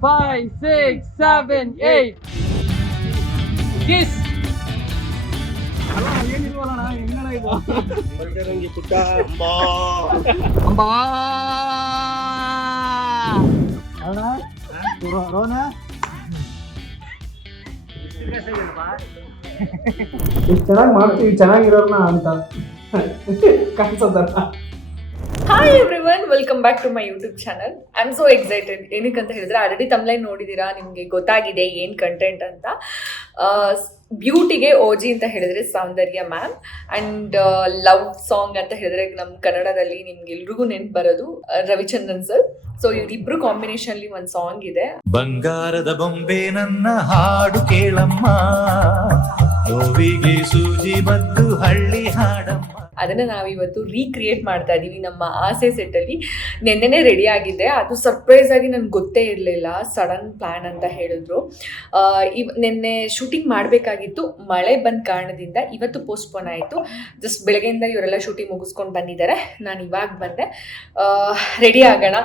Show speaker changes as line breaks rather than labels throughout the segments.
five, six, seven, eight. Kiss. ಅಂಬಾ ರೋನ ಇಷ್ಟು ಚೆನ್ನಾಗಿ ಮಾಡ್ತೀವಿ ಚೆನ್ನಾಗಿರೋರ್ನ ಅಂತ ಕಾಣಿಸೋದಲ್ಲ
hi everyone welcome back to my YouTube channel I am so excited ಅಂತ ಹೇಳಿದ್ರೆ ಆಲ್ರೆಡಿ ತಮ್ಲೈನ್ ನೋಡಿದ್ದೀರಾ? ನಿಮಗೆ ಗೊತ್ತಾಗಿದೆ ಏನು ಕಂಟೆಂಟ್ ಅಂತ. ಬ್ಯೂಟಿಗೆ ಓಜಿ ಅಂತ ಹೇಳಿದ್ರೆ Soundarya ma'am and love song ಅಂತ ಹೇಳಿದ್ರೆ ನಮ್ಮ ಕನ್ನಡದಲ್ಲಿ ನಿಮ್ಗೆ ಎಲ್ರಿಗೂ ನೆನ್ಪು ಬರೋದು ರವಿಚಂದ್ರನ್ ಸರ್ ಸೊ ಇವರಿಬ್ರು ಅಲ್ಲಿ ಒಂದು ಸಾಂಗ್ ಇದೆ.
ಬಂಗಾರದ ಬೊಂಬೆ ನನ್ನ ಹಾಡು ಕೇಳಮ್ಮ. ಸೂಜಿ ಹಳ್ಳಿ ಹಾಡಮ್ಮ.
ಅದನ್ನು ನಾವಿವತ್ತು ರೀಕ್ರಿಯೇಟ್ ಮಾಡ್ತಾ ಇದ್ದೀವಿ ನಮ್ಮ ಆಸೆ ಸೆಟ್ಟಲ್ಲಿ ನೆನ್ನೆನೇ ರೆಡಿ ಆಗಿದೆ ಅದು ಸರ್ಪ್ರೈಸ್ ಆಗಿ ನನಗೆ ಗೊತ್ತೇ ಇರಲಿಲ್ಲ. ಸಡನ್ ಪ್ಲ್ಯಾನ್ ಅಂತ ಹೇಳಿದ್ರು. ಇವ್, ನಿನ್ನೆ ಶೂಟಿಂಗ್ ಮಾಡಬೇಕಾಗಿತ್ತು. ಮಳೆ ಬಂದ ಕಾರಣದಿಂದ ಇವತ್ತು ಪೋಸ್ಟ್ಪೋನ್ ಆಯಿತು. ಜಸ್ಟ್ ಬೆಳಗ್ಗೆಯಿಂದ ಇವರೆಲ್ಲ ಶೂಟಿಂಗ್ ಮುಗಿಸ್ಕೊಂಡು ಬಂದಿದ್ದಾರೆ. ನಾನು ಇವಾಗ ಬಂದೆ. ರೆಡಿ ಆಗೋಣ.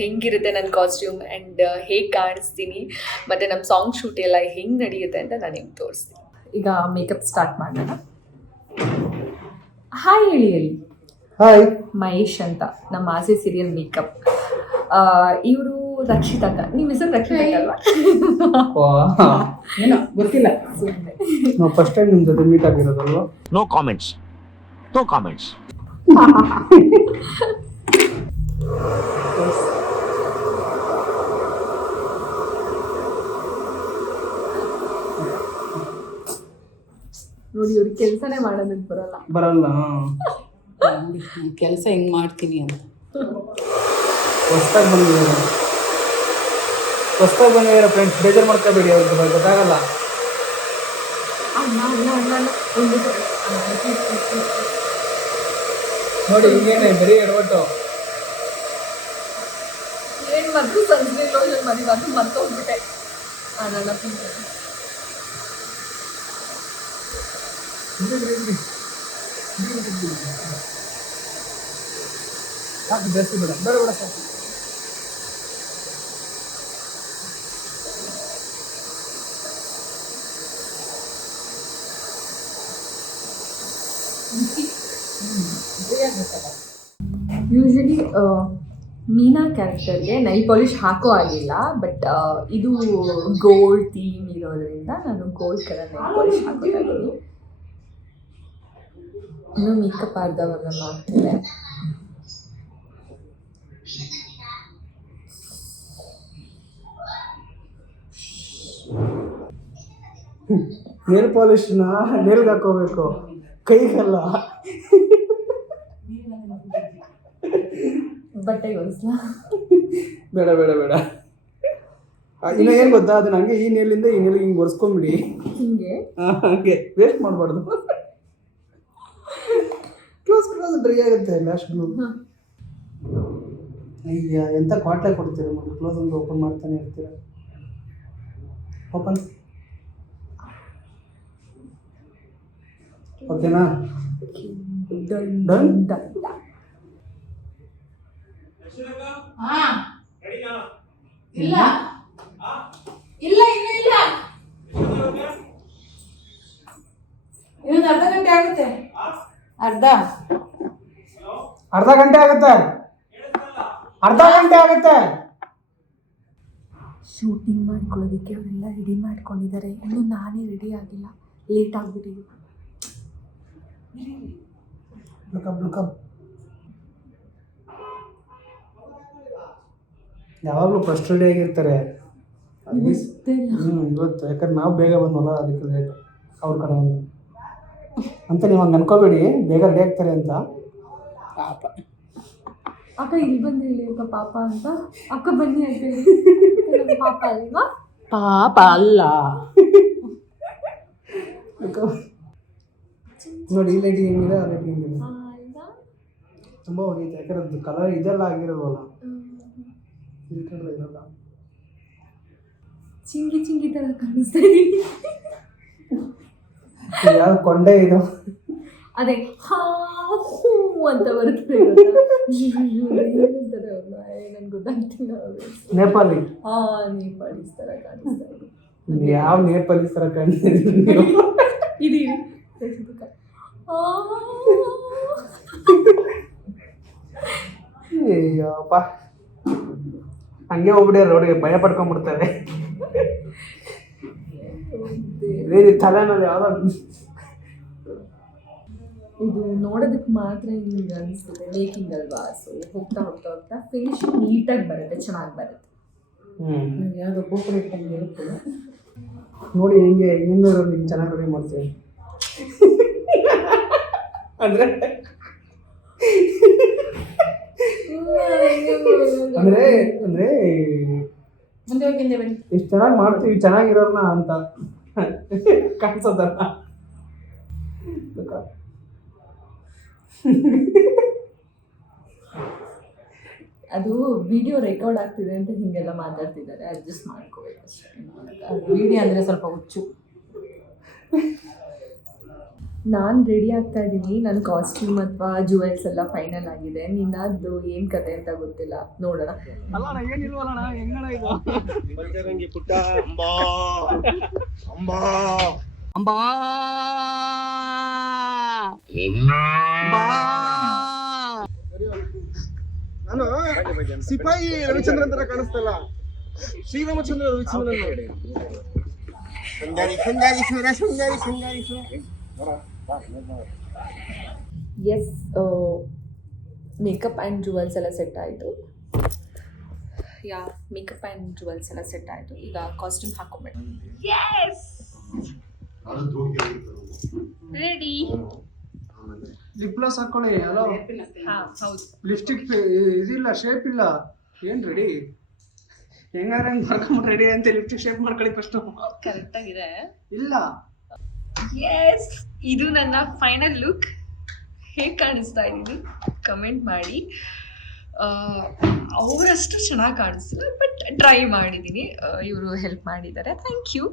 ಹೆಂಗಿರುತ್ತೆ ನನ್ನ ಕಾಸ್ಟ್ಯೂಮ್ ಆ್ಯಂಡ್ ಹೇಗೆ ಕಾಣಿಸ್ತೀನಿ. ಮತ್ತು ನಮ್ಮ ಸಾಂಗ್ ಶೂಟ್ ಎಲ್ಲ ಹೆಂಗೆ ನಡೆಯುತ್ತೆ ಅಂತ ನಾನು ನಿಮ್ಗೆ ತೋರಿಸ್ತೀನಿ. ಈಗ ಮೇಕಪ್ ಸ್ಟಾರ್ಟ್ ಮಾಡೋಣ. ಹಾಯ್ ಹೇಳಿ ಹೇಳಿ
ಹಾಯ್
ಮಹೇಶ್ ಅಂತ ನಮ್ಮ ಆಸೆ ಸೀರಿಯಲ್ ಮೇಕಪ್ ಇವರು ರಕ್ಷಿತಕ್ಕ ನಿಮ್ಮ ಹೆಸರು ರಕ್ಷಿತಕ್ಕ ಅಲ್ವಾ?
ಏನೋ ಗೊತ್ತಿಲ್ಲ. ನಾವು ಫಸ್ಟ್ ಟೈಮ್ ನಿಮ್ಮ ಜೊತೆ meet ಆಗಿರೋದಲ್ವಾ?
No comments No comments.
ನೋಡಿ ಇವ್ರಿಗೆ ಕೆಲಸನೇ ಮಾಡೋದಕ್ಕೆ ಬರಲ್ಲ.
ಬರಲ್ಲ
ಕೆಲಸ ಹೆಂಗ್ ಮಾಡ್ತೀನಿ ಅಂತ.
ಹೊಸ್ದಾಗಿ ಬಂದಿದ್ದಾರೆ ಹೊಸ್ದಾಗಿ ಬಂದಿದ್ದಾರೆ ಫ್ರೆಂಡ್ಸ್ ಬೇಜಾರು ಮಾಡ್ಕೋಬೇಡಿ ಅವ್ರಿಗೆ ಗೊತ್ತಾಗಲ್ಲ. ನೋಡಿ ಹಿಂಗೇನೆ ಬರೀ ಎಡವಟ್ಟು
ಏನ್ ಮದ್ದು ಸನ್ಸ್ಕ್ರೀನ್ ಲೋಷನ್ ಮಾಡಿ ಅದು ಮರ್ತೋಗ್ಬಿಟ್ಟೆ. ಅಣ್ಣ
ಸಾಕು
ಯೂಶಲಿ ಮೀನಾ ಕ್ಯಾರೆಕ್ಟರ್ಗೆ ನೈಲ್ ಪಾಲಿಶ್ ಹಾಕೋ ಆಗಿಲ್ಲ ಬಟ್ ಇದು ಗೋಲ್ಡ್ ಥೀಮ್ ಇರೋದ್ರಿಂದ ನಾನು ಗೋಲ್ಡ್ ಕಲರ್ ನೈಲ್ ಪಾಲಿಶ್ ಹಾಕೋತಾ ಇದ್ದೀನಿ ಇನ್ನು ಮೇಕಪ್ ಅರ್ಧವರ್ಧ ಮಾಡ್ತೇವೆ.
ನೇಲ್ ಪಾಲಿಶ್ನ ನೇಲ್ಗೆ ಹಾಕೋಬೇಕು. ಕೈಗಲ್ಲ.
ಬಟ್ಟೆ ಒರೆಸ್ಲಾ
ಬೇಡ ಬೇಡ ಬೇಡ. ಇನ್ನ ಏನು ಗೊತ್ತಾ? ಅದನ್ನ ಹಂಗೆ ಈ ನೇಲಿಂದ ಈ ನೇಲಿಗೆ ಹಿಂಗೆ ಒರೆಸ್ಕೊಂಬಿಡಿ.
ಹಿಂಗೆ?
ಹಂಗೆ. ವೇಸ್ಟ್ ಮಾಡಬಾರ್ದು. ಕ್ಲೋಸ್ ಅದು ಡ್ರೈ ಆಗುತ್ತೆ ಲ್ಯಾಶ್ ಗ್ಲೂ ಅಯ್ಯ ಎಂತ ಕ್ವಾಟ್ಲೆ ಕೊಡ್ತೀರ ಮೊದಲು ಕ್ಲೋಸ್ ಒಂದು ಓಪನ್ ಮಾಡ್ತಾನೆ ಇರ್ತೀರ. ಓಪನ್ ಓಕೆನಾ?
ಹಾ. ಇಲ್ಲ. ಇಲ್ಲ ಇಲ್ಲ. ಇಲ್ಲ ಇನ್ನೊಂದು ಅರ್ಧ ಗಂಟೆ ಆಗುತ್ತೆ. ಅರ್ಧ.
ಅರ್ಧ ಗಂಟೆ ಆಗುತ್ತೆ. ಅರ್ಧ ಗಂಟೆ ಆಗುತ್ತೆ.
ಶೂಟಿಂಗ್ ಮಾಡ್ಕೊಳ್ಳೋದಕ್ಕೆ ಅವರೆಲ್ಲ ರೆಡಿ ಮಾಡ್ಕೊಂಡಿದ್ದಾರೆ. ಇನ್ನು ನಾನೇ ರೆಡಿ ಆಗಿಲ್ಲ. ಲೇಟ್ ಆಗಿಬಿಟ್ಟಿದೆ.
ಯಾವಾಗಲೂ ಫಸ್ಟ್ ರೆಡಿ ಆಗಿರ್ತಾರೆ ಹ್ಞೂ ಇವತ್ತು. ಯಾಕಂದ್ರೆ ನಾವು ಬೇಗ ಬಂದ್ವಲ್ಲ ಅದಕ್ಕೆ ಲೇಟ್ ಅವ್ರ ಕಡೆ ಅಂತ ನೀವು ಹಂಗೆ ಅನ್ಕೋಬೇಡಿ. ಬೇಗ ರೆಡಿ ಆಗ್ತಾರೆ ಅಂತ.
ಪಾಪ.
ಅಕ್ಕ ಇಲ್ಲಿ ಬಂದು ಹೇಳಿ ಅಕ್ಕ ಪಾಪ ಅಂತ? ಅಕ್ಕ ಬನ್ನಿ ಅಂತ ಹೇಳಿ. ಪಾಪ ಅಲ್ವಾ?
ಪಾಪ ಅಲ್ಲ.
ನೋಡಿ ಈ ಲೈಟಿಂಗ್ ಹೆಂಗಿದೆ ಆ ಲೈಟಿಂಗ್ ಹೆಂಗಿದೆ?
ಅಲ್ವಾ
ತುಂಬ ಹೊಡಿಯುತ್ತೆ. ಯಾಕಂದ್ರೆ ಅದು ಕಲರ್ ಇದೆಲ್ಲ ಆಗಿರೋಲ್ಲ ಫಿಲ್ಟರ್ ಇರಲ್ಲ
ಚಿಂಗಿ ಚಿಂಗಿ ಥರ ಕಾಣಿಸ್ತಾ ಇದೀನಿ
ಯಾವ ಕೊಂಡೆ ಇದು?
ಅದೇ ಹಾ ಹೂ ಅಂತ ಬರುತ್ತೆ? ಏನಂತಾರೆ ಅವ್ರನ್ನ ನನ್ಗೆ ಗೊತ್ತಾಗ್ತಿಲ್ಲ.
ನೇಪಾಳಿ.
ಹಾ ನೇಪಾಳೀಸ್ ಥರ ಕಾಣಿಸ್ತಾ ಇದೆ.
ಯಾವ ನೇಪಾಳಿ ಥರ ಕಾಣ್ತಿದ್ದೀರಿ ನೀವು?
ಇದು
ಅಯ್ಯಪ್ಪ. ಹಂಗೆ ಹೋಗ್ಬಿಡಿ ರೋಡಿಗೆ ಭಯ ಪಡ್ಕೊಂಡ್ಬಿಡ್ತಾರೆ ತಲೆನಲ್ಲಿ ಯಾವ್ದೋ
ಇದು ನೋಡೋದಕ್ಕೆ ಮಾತ್ರ ಹಿಂಗ ಅನಿಸ್ತದೆ ಮೇಕಿಂಗ್ ಅಲ್ವಾ? ಸೊ ಹೋಗ್ತಾ ಹೋಗ್ತಾ ಹೋಗ್ತಾ ಫಿನಿಶಿಂಗ್ ನೀಟಾಗಿ ಬರುತ್ತೆ ಚೆನ್ನಾಗಿ ಬರುತ್ತೆ.
ಹ್ಮ್.
ಯಾವುದೋ ಹಂಗೆ ಇಟ್ಟಂಗೆ ಇರುತ್ತೆ.
ನೋಡಿ ಹೆಂಗೆ ಹೆಂಗೆ ನಿಮ್ಗೆ ಚೆನ್ನಾಗಿ ರೆಡಿ ಮಾಡ್ತೀವಿ ಅಂದ್ರೆ? ಅಂದ್ರೆ ಅಂದ್ರೆ
ಮುಂದೆ ಹೋಗಿ ಹಿಂದೆ ಬನ್ನಿ.
ಎಷ್ಟು ಚೆನ್ನಾಗಿ ಮಾಡ್ತೀವಿ ಚೆನ್ನಾಗಿರೋರ್ನ ಅಂತ. ಕಾಣಿಸೋದಲ್ಲ.
ಅದು ವಿಡಿಯೋ ರೆಕಾರ್ಡ್ ಆಗ್ತಿದೆ ಅಂತ ಹಿಂಗೆಲ್ಲ ಮಾತಾಡ್ತಿದ್ದಾರೆ ಅಡ್ಜಸ್ಟ್ ಮಾಡ್ಕೋಬೇಕು ಅಷ್ಟೇ.
ವಿಡಿಯೋ ಅಂದರೆ ಸ್ವಲ್ಪ ಹುಚ್ಚು.
ನಾನು ರೆಡಿ ಆಗ್ತಾ ಇದ್ದೀನಿ. ನನ್ನ ಕಾಸ್ಟ್ಯೂಮ್ ಅಥವಾ ಜುವೆಲ್ಸ್ ಎಲ್ಲ ಫೈನಲ್ ಆಗಿದೆ. ನಿನ್ನದು ಏನು ಕತೆ ಅಂತ ಗೊತ್ತಿಲ್ಲ. ನೋಡೋಣ.
ನಾನು ಸಿಪಾಯಿ ರವಿಚಂದ್ರನ್ ತರ ಕಾಣಿಸ್ತಲ್ಲ. Sriramachandra Ravichandran Shringareshwara
yes makeup and jewels ಎಲ್ಲ ಸೆಟ್ ಆಯಿತು. ಯಾ ಮೇಕಪ್ ಆ್ಯಂಡ್ ಜುವೆಲ್ಸ್ ಎಲ್ಲ ಸೆಟ್ ಆಯಿತು. ಈಗ ಕಾಸ್ಟ್ಯೂಮ್ ಹಾಕೊಂಡ್ಬಿಟ್ಟು ರೆಡಿ
ಲಿಪ್ ಗ್ಲಾಸ್ ಹಾಕೊಳ್ಳಿ ಹಲೋ ಲಿಪ್ಸ್ಟಿಕ್ ಇದಿಲ್ಲ ಶೇಪ್ ಇಲ್ಲ. ಏನ್ ರೆಡಿ ಹೆಂಗಾದ್ರೆ ಹೆಂಗ್ ಮಾಡ್ಕೊಂಡ್ ರೆಡಿ ಅಂತ ಲಿಪ್ಸ್ಟಿಕ್ ಶೇಪ್ ಮಾಡ್ಕೊಳ್ಳಿ ಫಸ್ಟ್
ಕರೆಕ್ಟಾಗಿದೆ
ಇಲ್ಲ.
ಎಸ್ ಇದು ನನ್ನ ಫೈನಲ್ ಲುಕ್ ಹೇಗೆ ಕಾಣಿಸ್ತಾ ಇದ್ದೀನಿ? ಕಮೆಂಟ್ ಮಾಡಿ. ಆ, ಅವರಷ್ಟು ಚೆನ್ನಾಗಿ ಕಾಣಿಸ್ತಿಲ್ಲ ಬಟ್ ಟ್ರೈ ಮಾಡಿದ್ದೀನಿ. ಇವರು ಹೆಲ್ಪ್ ಮಾಡಿದ್ದಾರೆ. Thank you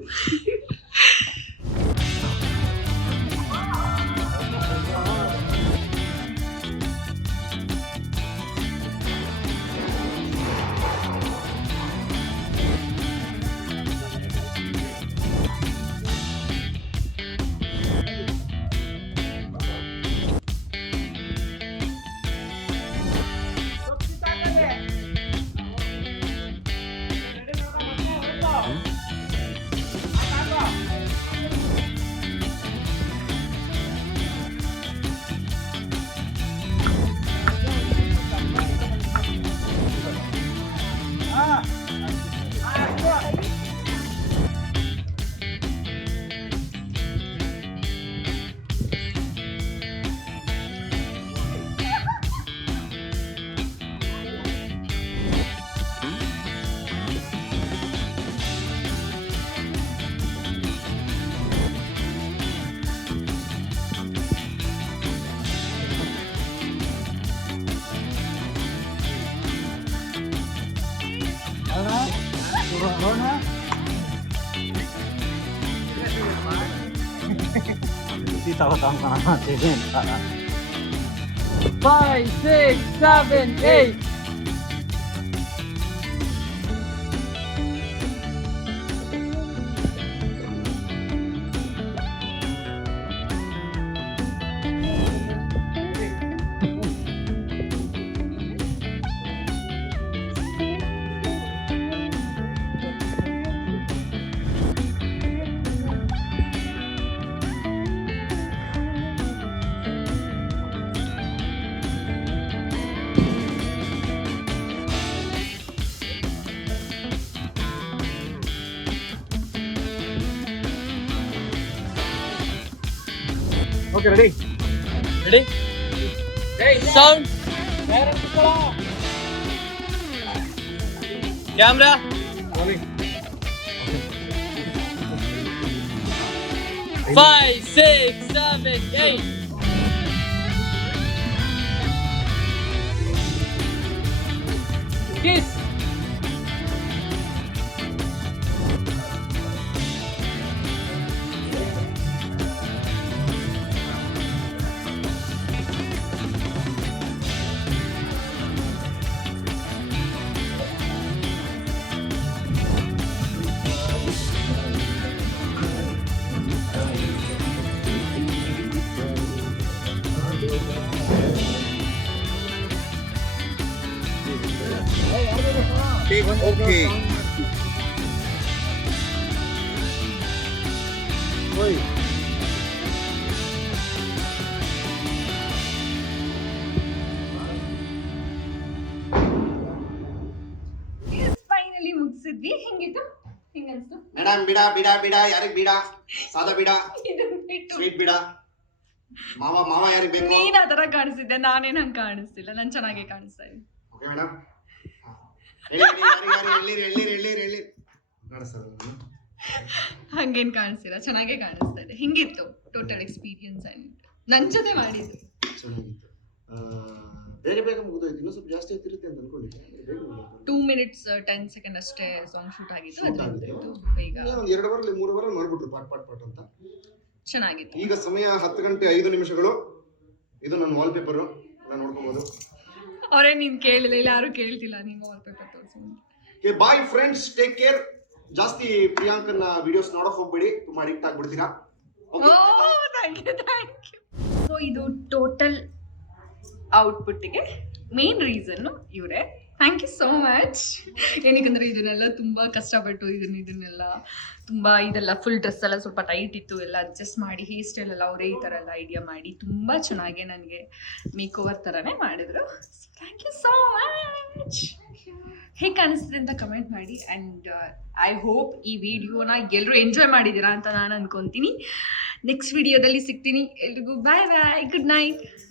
5, 6, 7, 8
Okay ready
Ready? Sound. Camera. Five, six, seven, eight. Kiss.
Okay ಓಯ್
ಫೈನಲಿ ಮುಗಿಸಿದ್ವಿ. ಹೆಂಗಿತ್ತು? ಹೆಂಗನ್ಸ್ತು?
ಮೇಡಮ್ ಬಿಡ ಬಿಡ ಬಿಡ ಯಾರಿಗ್ ಬಿಡ? ಸಾದಾ ಬಿಡ.
ಇದನ್ನ ಬಿಟ್ಟು.
ಸ್ವೀಟ್ ಬಿಡ. ಮಾವ ಮಾವ ಯಾರಿಗ್ ಬೇಕು?
ನೀನ್ ಆ ತರ ಕಾಣಿಸ್ತಿದ್ದೆ ನಾನೇನ್ ಹಂಗ್ ಕಾಣಿಸ್ತಿಲ್ಲ. ನಾನ್ ಚೆನ್ನಾಗಿ ಕಾಣಿಸ್ತಾ ಇದ್ದೆ
ಓಕೆ ಮೇಡಮ್
ಹಂಗೇನ್ ಕಾಣಿಸ್ತಿಲ್ಲ ಚೆನ್ನಾಗೇ ಕಾಣಿಸ್ತಾ ಇದೆ. ಹಿಂಗಿತ್ತು ಟೋಟಲ್ ಎಕ್ಸ್ಪೀರಿಯನ್ಸ್ ಅಂಡ್ ನನ್ ಜೊತೆ ಮಾಡಿದ್ದು.
ಚೆನ್ನಾಗಿತ್ತು. ಆ, ಬೇಗ ಬೇಗ ಮುಗಿದೋಯ್ತು ಇನ್ನೂ ಸ್ವಲ್ಪ ಜಾಸ್ತಿ ಹೊತ್ತಿರುತ್ತೆ ಅಂತ ಅನ್ಕೊಂಡಿದ್ದೆ.
ಟೂ ಮಿನಿಟ್ಸ್ ಟೆನ್ ಸೆಕೆಂಡ್ ಅಷ್ಟೇ ಸಾಂಗ್ ಶೂಟ್ ಆಗಿತ್ತು ಅದ್ರಿಂದ ಬೇಗ
ಇನ್ನೇ ಒಂದ್ ಎರಡು ಅವರಲ್ಲಿ ಮೂರು ಅವರಲ್ಲಿ ಮಾಡ್ಬಿಟ್ರು ಪಾಟ್ ಪಾಟ್ ಪಾಟ್ ಅಂತ.
ಚೆನ್ನಾಗಿತ್ತು.
ಈಗ ಸಮಯ ಹತ್ತು ಗಂಟೆ ಐದು ನಿಮಿಷಗಳು. ಇದು ನನ್ನ ವಾಲ್ ಪೇಪರು ನಾನು ನೋಡ್ಕೋಬೋದು.
ಅವರೇ ನೀನು ಕೇಳಿಲ್ಲ ಇಲ್ಲ ಯಾರು ಕೇಳ್ತಿಲ್ಲ ನಿಮ್ಮ wall
paper boyfriends take care ಜಾಸ್ತಿ ಪ್ರಿಯಾಂಕನ್ನ ವಿಡಿಯೋಸ್ ನೋಡಕ್ ಹೋಗ್ಬೇಡಿ. ತುಂಬಾ ಅಡಿಕ್ಟ್ ಆಗ್ಬಿಡ್ತೀರಾ?
ಸೊ ಇದು ಟೋಟಲ್ ಔಟ್ಪುಟ್ಟಿಗೆ ಮೇನ್ ರೀಸನ್ನು ಇವರೇ. ಥ್ಯಾಂಕ್ ಯು ಸೋ ಮಚ್ ಏನಕ್ಕಂದ್ರೆ ಇದನ್ನೆಲ್ಲ ತುಂಬ ಕಷ್ಟಪಟ್ಟು ಇದನ್ನ ಇದನ್ನೆಲ್ಲ ತುಂಬ ಇದೆಲ್ಲ ಫುಲ್ ಡ್ರೆಸ್ ಎಲ್ಲ ಸ್ವಲ್ಪ ಟೈಟ್ ಇತ್ತು. ಎಲ್ಲ ಅಡ್ಜಸ್ಟ್ ಮಾಡಿ ಹೇರ್ ಸ್ಟೈಲ್ ಎಲ್ಲ ಅವರೇ ಈ ಥರ ಎಲ್ಲ ಐಡಿಯಾ ಮಾಡಿ, ತುಂಬ ಚೆನ್ನಾಗಿ ನನಗೆ ಮೇಕ್ ಓವರ್ ಥರನೇ ಮಾಡಿದರು ಥ್ಯಾಂಕ್ ಯು ಸೋ ಮಚ್ ಹೇಗೆ ಕಾಣಿಸ್ತಿದೆ ಅಂತ ಕಮೆಂಟ್ ಮಾಡಿ. ಆ್ಯಂಡ್ ಐ ಹೋಪ್ ಈ ವಿಡಿಯೋನ ಎಲ್ಲರೂ ಎಂಜಾಯ್ ಮಾಡಿದ್ದೀರಾ ಅಂತ ನಾನು ಅಂದ್ಕೊತೀನಿ ನೆಕ್ಸ್ಟ್ ವಿಡಿಯೋದಲ್ಲಿ ಸಿಗ್ತೀನಿ ಎಲ್ರಿಗೂ. ಬಾಯ್ ಬಾಯ್ ಗುಡ್ ನೈಟ್